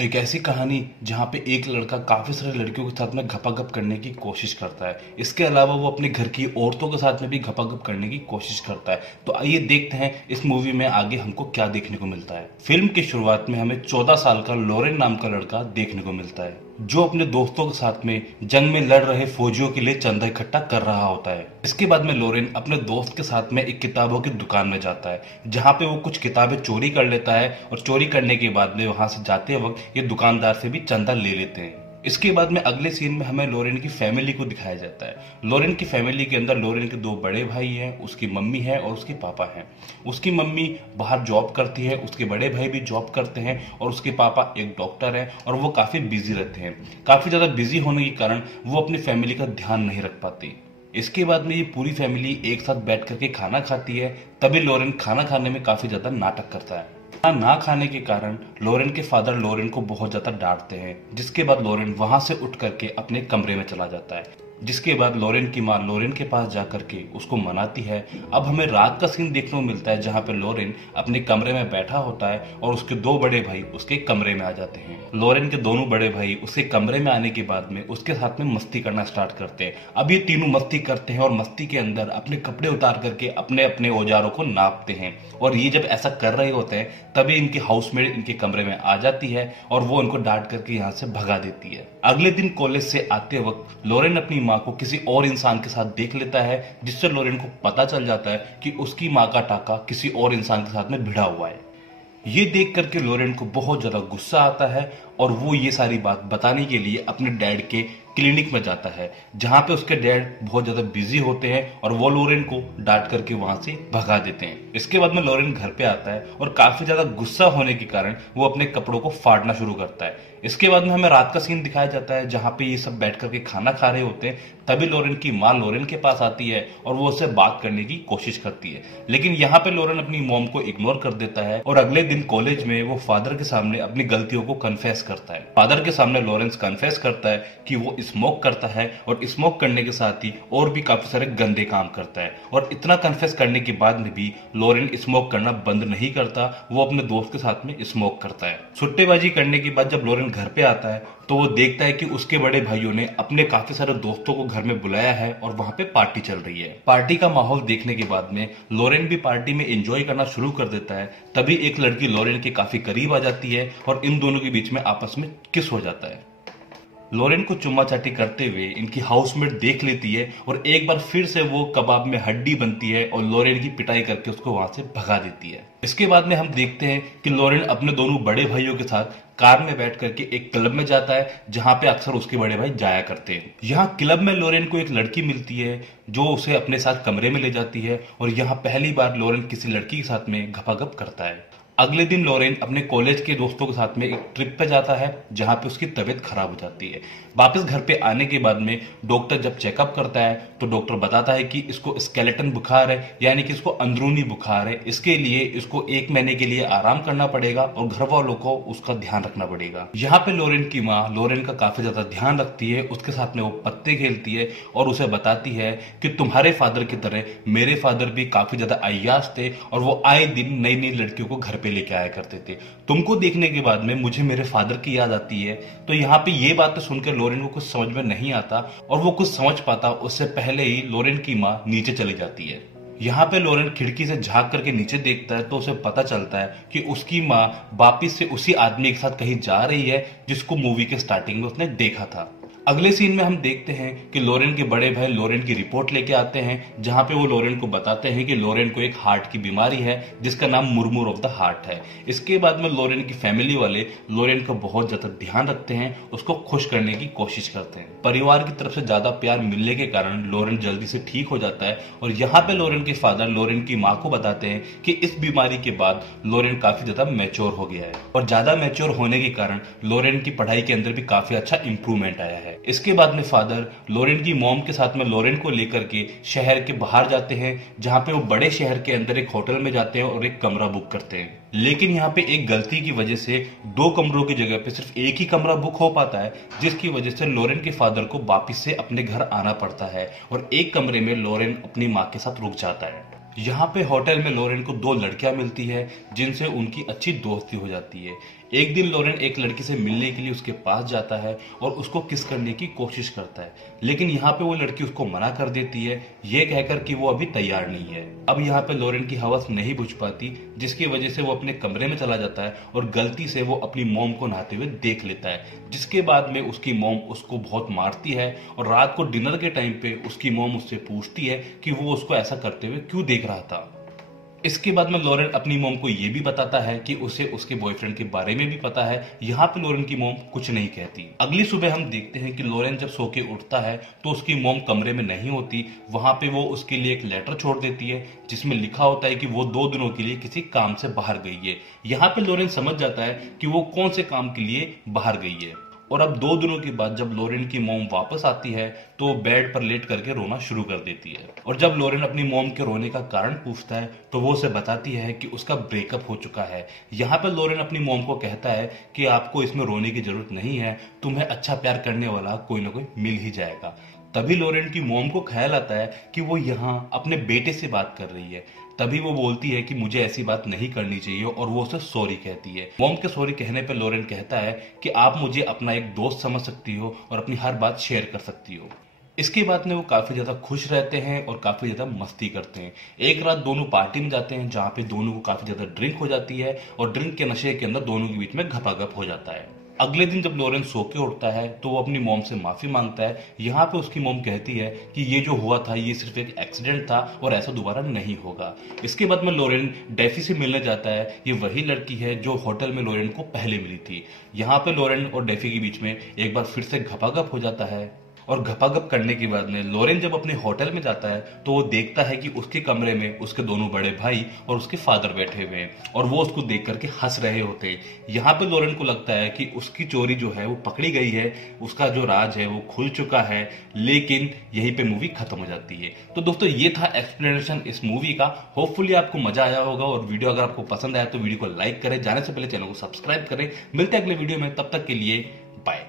एक ऐसी कहानी जहाँ पे एक लड़का काफी सारे लड़कियों के साथ में घपाघप करने की कोशिश करता है। इसके अलावा वो अपने घर की औरतों के साथ में भी घपाघप करने की कोशिश करता है। तो आइए देखते हैं इस मूवी में आगे हमको क्या देखने को मिलता है। फिल्म की शुरुआत में हमें 14 साल का लोरेन नाम का लड़का देखने को मिलता है, जो अपने दोस्तों के साथ में जंग में लड़ रहे फौजियों के लिए चंदा इकट्ठा कर रहा होता है। इसके बाद में लोरेन अपने दोस्त के साथ में एक किताबों की दुकान में जाता है, जहाँ पे वो कुछ किताबें चोरी कर लेता है और चोरी करने के बाद में वहां से जाते वक्त ये दुकानदार से भी चंदा ले लेते हैं। इसके बाद में अगले सीन में हमें लोरेन की फैमिली को दिखाया जाता है। लोरेन की फैमिली के अंदर लोरेन के दो बड़े भाई हैं, उसकी मम्मी है और उसके पापा हैं। उसकी मम्मी बाहर जॉब करती है, उसके बड़े भाई भी जॉब करते हैं और उसके पापा एक डॉक्टर हैं और वो काफी बिजी रहते हैं। काफी ज्यादा बिजी होने के कारण वो अपनी फैमिली का ध्यान नहीं रख पाती। इसके बाद में ये पूरी फैमिली एक साथ बैठ करके खाना खाती है। तभी लोरेन खाना खाने में काफी ज्यादा नाटक करता है। खाना ना खाने के कारण लोरेन के फादर लोरेन को बहुत ज्यादा डांटते हैं, जिसके बाद लोरेन वहां से उठ करके अपने कमरे में चला जाता है। जिसके बाद लोरेन की माँ लोरेन के पास जाकर के उसको मनाती है। अब हमें रात का सीन देखने को मिलता है, जहाँ पे लोरेन अपने कमरे में बैठा होता है और उसके दो बड़े भाई उसके कमरे में आ जाते हैं। लोरेन के दोनों बड़े भाई उसके कमरे में आने के बाद में उसके साथ में मस्ती करना स्टार्ट करते हैं। अब ये तीनों मस्ती करते हैं और मस्ती के अंदर अपने कपड़े उतार करके अपने अपने औजारों को नापते हैं। और ये जब ऐसा कर रहे होते हैं तभी इनकी हाउसमेट इनके कमरे में आ जाती है और वो उनको डांट करके यहाँ से भगा देती है। अगले दिन कॉलेज से आते वक्त लोरेन अपनी माँ को किसी और इंसान के साथ देख लेता है, जिससे लोरेन को पता चल जाता है कि उसकी माँ का टाका किसी और इंसान के साथ में भिड़ा हुआ है। ये देख करके लोरेन को बहुत ज्यादा गुस्सा आता है और वो ये सारी बात बताने के लिए अपने डैड के क्लिनिक में जाता है, जहां पे उसके डैड बहुत ज्यादा बिजी होते हैं और वो लोरेन को डांट करके वहां से भगा देते हैं। इसके बाद में लोरेन घर पे आता है और काफी ज्यादा गुस्सा होने के कारण वो अपने कपड़ों को फाड़ना शुरू करता है। इसके बाद में हमें रात का सीन दिखाया जाता है, जहां पे ये सब बैठ करके खाना खा रहे होते हैं। तभी लोरेन की माँ लोरेन के पास आती है और वो उससे बात करने की कोशिश करती है, लेकिन यहाँ पे लोरेन अपनी मॉम को इग्नोर कर देता है और अगले दिन कॉलेज में वो फादर के सामने अपनी गलतियों को कन्फेस करता है। फादर के सामने लॉरेंस कन्फेस करता है कि वो स्मोक करता है और स्मोक करने के साथ ही और भी काफी सारे गंदे काम करता है। और इतना कन्फेस करने के बाद में भी लोरेन स्मोक करना बंद नहीं करता, वो अपने दोस्त के साथ में स्मोक करता है। सुट्टेबाजी करने के बाद जब लोरेन घर पे आता है तो वो देखता है कि उसके बड़े भाइयों ने अपने काफी सारे दोस्तों को घर में बुलाया है और वहां पे पार्टी चल रही है। पार्टी का माहौल देखने के बाद में लोरेन भी पार्टी में एंजॉय करना शुरू कर देता है। तभी एक लड़की लोरेन के काफी करीब आ जाती है और इन दोनों के बीच में आपस में किस हो जाता है। लोरेन को चुम्मा चाटी करते हुए इनकी हाउसमेट देख लेती है और एक बार फिर से वो कबाब में हड्डी बनती है और लोरेन की पिटाई करके उसको वहां से भगा देती है। इसके बाद में हम देखते हैं कि लोरेन अपने दोनों बड़े भाइयों के साथ कार में बैठ करके एक क्लब में जाता है, जहां पे अक्सर उसके बड़े भाई जाया करते हैं। यहाँ क्लब में लोरेन को एक लड़की मिलती है जो उसे अपने साथ कमरे में ले जाती है और यहाँ पहली बार लोरेन किसी लड़की के साथ में घपाघप करता है। अगले दिन लोरेन अपने कॉलेज के दोस्तों के साथ में एक ट्रिप पे जाता है, जहां पे उसकी तबीयत खराब हो जाती है। वापस घर पे आने के बाद में डॉक्टर जब चेकअप करता है तो डॉक्टर बताता है कि इसको स्केलेटन बुखार है, यानी कि इसको अंदरूनी बुखार है। इसके लिए इसको 1 महीने के लिए आराम करना पड़ेगा और घर वालों को उसका ध्यान रखना पड़ेगा। यहाँ पे लोरेन की माँ लोरेन का काफी ज्यादा ध्यान रखती है, उसके साथ में वो पत्ते खेलती है और उसे बताती है कि तुम्हारे फादर की तरह मेरे फादर भी काफी ज्यादा अय्याश थे और वो आए दिन नई नई लड़कियों को घर पे लेके आया करते थे। तुमको देखने के बाद में मुझे मेरे फादर की याद आती है। तो यहाँ पे ये बात सुनकर लोरेन को कुछ समझ में नहीं आता और वो कुछ समझ पाता उससे पहले ही लोरेन की माँ नीचे चली जाती है। यहाँ पे लोरेन खिड़की से झांक करके नीचे देखता है तो उसे पता चलता है कि उसकी माँ वापिस से उसी आदमी के साथ कहीं जा रही है जिसको मूवी के स्टार्टिंग में उसने देखा था। अगले सीन में हम देखते हैं कि लोरेन के बड़े भाई लोरेन की रिपोर्ट लेके आते हैं, जहां पे वो लोरेन को बताते हैं कि लोरेन को एक हार्ट की बीमारी है जिसका नाम मुरमुर ऑफ द हार्ट है। इसके बाद में लोरेन की फैमिली वाले लोरेन का बहुत ज्यादा ध्यान रखते हैं, उसको खुश करने की कोशिश करते हैं। परिवार की तरफ से ज्यादा प्यार मिलने के कारण लोरेन जल्दी से ठीक हो जाता है और यहाँ पे लोरेन के फादर लोरेन की माँ को बताते हैं कि इस बीमारी के बाद लोरेन काफी ज्यादा मैच्योर हो गया है और ज्यादा मैच्योर होने के कारण लोरेन की पढ़ाई के अंदर भी काफी अच्छा इंप्रूवमेंट आया है। इसके बाद में फादर लोरेन की मॉम के साथ में लोरेन को लेकर के शहर के बाहर जाते हैं, जहां पे वो बड़े शहर के अंदर एक होटल में जाते हैं और एक कमरा बुक करते हैं। लेकिन यहाँ पे एक गलती की वजह से 2 कमरों की जगह पे सिर्फ एक ही कमरा बुक हो पाता है, जिसकी वजह से लोरेन के फादर को वापिस से अपने घर आना पड़ता है और एक कमरे में लोरेन अपनी माँ के साथ रुक जाता है। यहाँ पे होटल में लोरेन को 2 लड़कियां मिलती है जिनसे उनकी अच्छी दोस्ती हो जाती है। एक दिन लोरेन एक लड़की से मिलने के लिए उसके पास जाता है और उसको किस करने की कोशिश करता है, लेकिन यहाँ पे वो लड़की उसको मना कर देती है, ये कहकर कि वो अभी तैयार नहीं है। अब यहाँ पे लोरेन की हवस नहीं बुझ पाती, जिसकी वजह से वो अपने कमरे में चला जाता है और गलती से वो अपनी मॉम को नहाते हुए देख लेता है, जिसके बाद में उसकी मॉम उसको बहुत मारती है और रात को डिनर के टाइम पे उसकी मॉम उससे पूछती है कि वो उसको ऐसा करते हुए क्यों देख रहा था। इसके बाद में लोरेन अपनी मॉम को यह भी बताता है कि उसे उसके बॉयफ्रेंड के बारे में भी पता है। यहाँ पे लोरेन की मॉम कुछ नहीं कहती। अगली सुबह हम देखते हैं कि लोरेन जब सो के उठता है तो उसकी मॉम कमरे में नहीं होती। वहां पे वो उसके लिए एक लेटर छोड़ देती है जिसमें लिखा होता है कि वो 2 दिनों के लिए किसी काम से बाहर गई है। यहाँ पे लोरेन समझ जाता है कि वो कौन से काम के लिए बाहर गई है। और अब 2 दिनों के बाद जब लोरेन की मॉम वापस आती है तो वो बेड पर लेट करके रोना शुरू कर देती है। और जब लोरेन अपनी मॉम के रोने का कारण पूछता है तो वो उसे बताती है कि उसका ब्रेकअप हो चुका है। यहाँ पे लोरेन अपनी मॉम को कहता है कि आपको इसमें रोने की जरूरत नहीं है, तुम्हें अच्छा प्यार करने वाला कोई ना कोई मिल ही जाएगा। तभी लोरेन की मॉम को ख्याल आता है कि वो यहाँ अपने बेटे से बात कर रही है। तभी वो बोलती है कि मुझे ऐसी बात नहीं करनी चाहिए और वो उसे सॉरी कहती है। मॉम के सॉरी कहने पर लोरेन कहता है कि आप मुझे अपना एक दोस्त समझ सकती हो और अपनी हर बात शेयर कर सकती हो। इसके बाद में वो काफी ज्यादा खुश रहते हैं और काफी ज्यादा मस्ती करते हैं। एक रात दोनों पार्टी में जाते हैं जहाँ पे दोनों को काफी ज्यादा ड्रिंक हो जाती है और ड्रिंक के नशे के अंदर दोनों के बीच में घपाघप हो जाता है। अगले दिन जब लोरेन सो के उठता है तो वो अपनी मॉम से माफी मांगता है। यहाँ पे उसकी मॉम कहती है कि ये जो हुआ था ये सिर्फ एक एक्सीडेंट था और ऐसा दोबारा नहीं होगा। इसके बाद में लोरेन डेफी से मिलने जाता है। ये वही लड़की है जो होटल में लोरेन को पहले मिली थी। यहाँ पे लोरेन और डेफी के बीच में एक बार फिर से घपाघप हो जाता है और घपाघप करने के बाद में लोरेन जब अपने होटल में जाता है तो वो देखता है कि उसके कमरे में उसके दोनों बड़े भाई और उसके फादर बैठे हुए हैं और वो उसको देख करके हंस रहे होते हैं। यहाँ पे लोरेन को लगता है कि उसकी चोरी जो है वो पकड़ी गई है, उसका जो राज है वो खुल चुका है, लेकिन यहीं पे मूवी खत्म हो जाती है। तो दोस्तों ये था एक्सप्लेनेशन इस मूवी का। होपफुली आपको मजा आया होगा और वीडियो अगर आपको पसंद आया तो वीडियो को लाइक करें, जाने से पहले चैनल को सब्सक्राइब करें। मिलते हैं अगले वीडियो में, तब तक के लिए बाय।